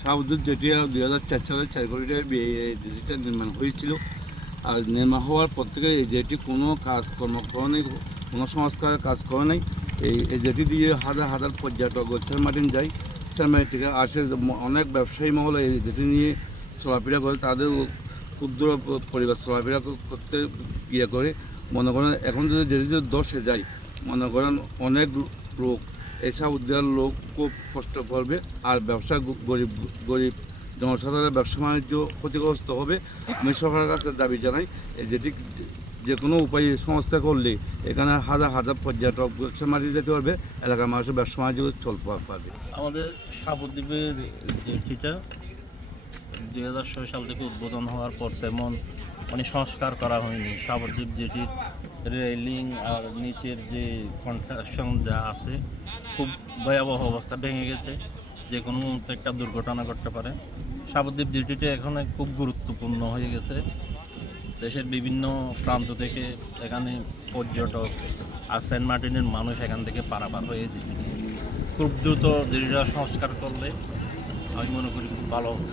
শাহাবুদ্দিন যেটি 2004 সালে 4 কোটি টাকা যেটিটা নির্মাণ হয়েছিল। আর নির্মাণ হওয়ার পর থেকে এই যেটি কোনো কাজকর্ম করে নেই, কোনো সংস্কারের কাজ করে নাই। এই যেটি দিয়ে হাজার হাজার পর্যটক সেন্ট মার্টিন যায়, সেন্ট মার্টিন থেকে আসে। অনেক ব্যবসায়ী মহল এই যেটি নিয়ে চলাফেরা করে, তাদের ক্ষুদ্র পরিবার চলাফেরা করতে ইয়ে করে। মনে করেন এখন যদি যেটি দশে যায়, মনে করেন অনেক লোক এই শাহাবুদ্দিয়ার লোক খুব কষ্ট করবে। আর ব্যবসা গরিব গরিব জনসাধারণের ব্যবসা বাণিজ্য ক্ষতিগ্রস্ত হবে। আমি সরকারের কাছে দাবি জানাই, যেটি যে কোনো উপায়ে সংস্থা করলে এখানে হাজার হাজার পর্যটক মাটি যেতে পারবে, এলাকার মানুষের ব্যবসা বাণিজ্য চলতে পারবে। আমাদের শাহাবুদ্বীপের জেটিটা 2006 সাল থেকে উদ্বোধন হওয়ার পর তেমন সংস্কার করা হয়নি। শাহাবুদ্বীপ জেটির রেলিং আর নিচের যে কনস্ট্রাকশন যা আছে খুব ভয়াবহ অবস্থা, ভেঙে গেছে, যে কোনো মুহূর্তে একটা দুর্ঘটনা ঘটতে পারে। শাহাবুদ্বীপ জেটিটা এখন খুব গুরুত্বপূর্ণ হয়ে গেছে। দেশের বিভিন্ন প্রান্ত থেকে এখানে পর্যটক আর সেন্ট মার্টিনের মানুষ এখান থেকে পারাপার হয়ে যেতে খুব দ্রুত জেটিটা সংস্কার করলে আমি মনে করি খুব ভালো হবে।